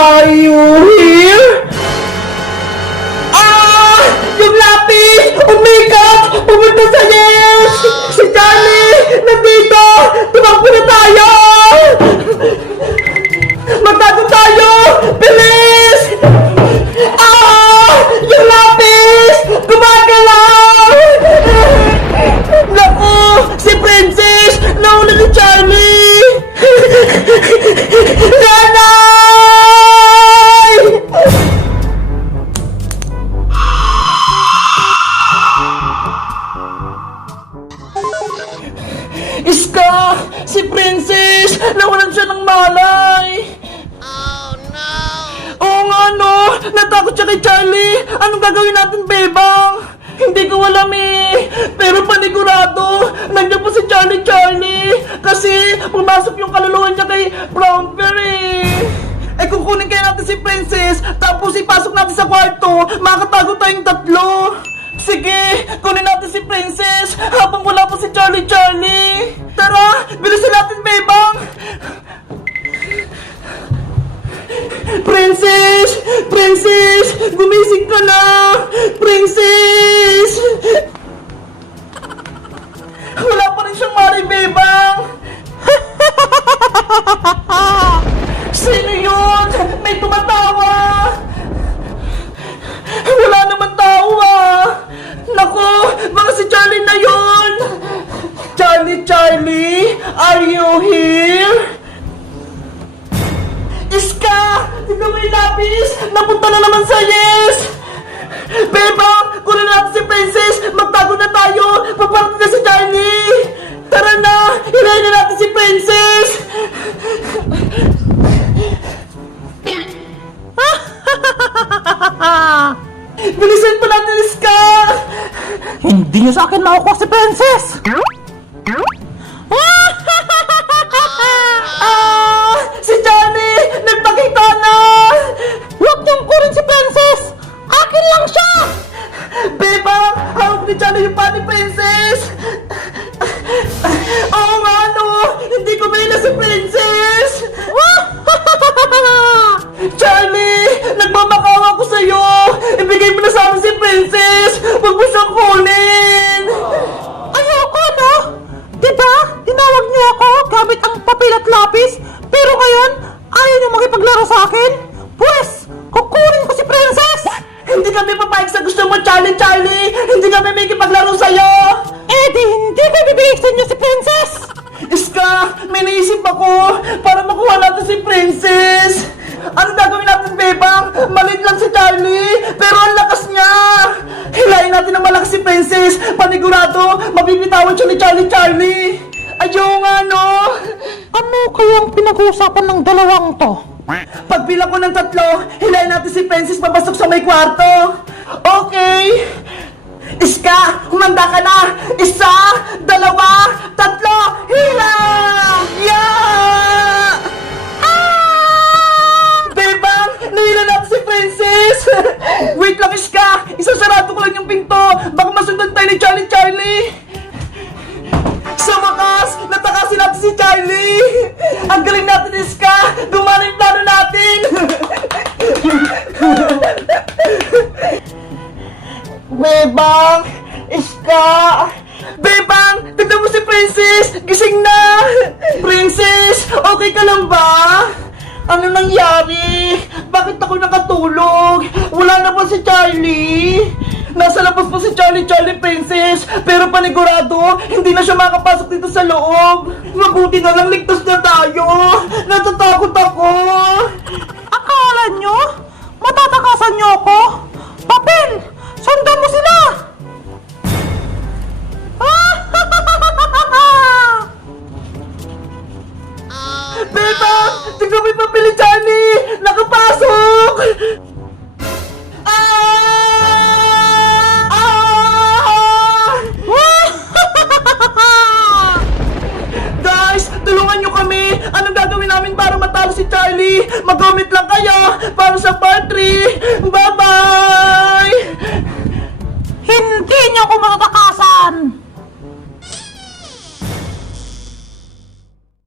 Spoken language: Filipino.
Are you here? Ah! Yung lapis! Oh my God! Pumunta sa yes! Si Charlie! Nandito! Tumakbo na tayo! Magtago tayo! Bilis! Ah! Yung lapis! Gumagalaw! Naku! Si Princess! Nauna ni Charlie! Nanay! Iska! Si Princess! Nawalan siya ng malay! Oo nga no! Natakot siya kay Charlie! Anong gagawin natin, Bebang? Hindi ko alam eh! Pero panigurado! Nandiyan po si Charlie! Kasi pumasok yung kaluluwa niya kay Bromper eh! Eh kukunin kaya natin si Princess, tapos ipasok natin sa kwarto, makakatago tayong tatlo! Sige! Kunin natin si Princess habang wala pa si Charlie! Tara! Bilisan natin, Bebang! Princess! Gumising ka na! Princess! Wala pa rin siyang mari, Bebang! Sino yun? May tumatawa! Wala naman tao ah! Naku! Baka si Charlie na yun! Charlie! Are you here? Iska! Tignan mo yung lapis! Napunta na naman sa yes! Bebang! Kunin natin si Princess! Magtago na tayo! Paparating na si Charlie! Tara na! Hilahin na natin si Princess! Bilisan pa natin, Iska! Hindi niyo sa akin makukuha si Princess! Si Johnny! Nagpakita na! Huwag niyong kunin si Princess! Akin lang siya! Bebang! Hawag ni Johnny yung pa ni Princess! Oo nga no! Hindi ko mahila si Princess! Charlie! Nagmamakawa ko sa'yo! Ibigay mo na sa amin si Princess! Huwag mo siyang kunin! Ayoko, no? Diba? Tinawag niyo ako gamit ang papel at lapis, pero ngayon, ayaw niyo makipaglaro sa akin? Pwes, kukunin ko si Princess! Hindi kami papayag sa gusto mo, Charlie! Hindi kami may kipaglaro sa'yo! Eh di hindi ko bibigay sa inyo si Princess! Iska! May naisip ako para makuha natin si Princess! Ano gagawin natin, Bebang? Maliit lang si Charlie, pero ang lakas niya! Hilahin natin ng malakas si Princess! Panigurado, mabibitawan siya ni Charlie! Ayaw nga, no? Ano kayang pinag-uusapan ng dalawang to? Pagbilang ko ng 3, hilahin natin si Princess papasok sa may kwarto! Okay! Iska, humanda ka na! 1, 2, 3, hila! Yeah! Bebang, nahila natin si Princess! Wait lang, Iska! Isasarado ko lang yung pinto! Baka masundan tayo ni Charlie! Sa wakas, natakasin natin si Charlie! Ang galing natin, Iska! Gumana yung plano natin! Bebang! Iska! Bebang! Tignan mo si Princess! Gising na! Princess! Okay ka lang ba? Ano nangyari? Bakit ako nakatulog? Wala na ba si Charlie? Nasa labas po si Charlie, Princess! Pero panigurado, hindi na siya makapasok dito sa loob! Mabuti na lang ligtas na tayo! Natatakot ako! Akala nyo? Matatakasan nyo ako? Papel! Sundan mo sila! Bebang! Tignan mo yung papel ni Charlie! Nakapasok! Guys, tulungan nyo kami! Anong gagawin namin para matalo si Charlie? Mag-comment lang kayo para sa part 3! Bye-bye! Hindi nyo ako matatakasan!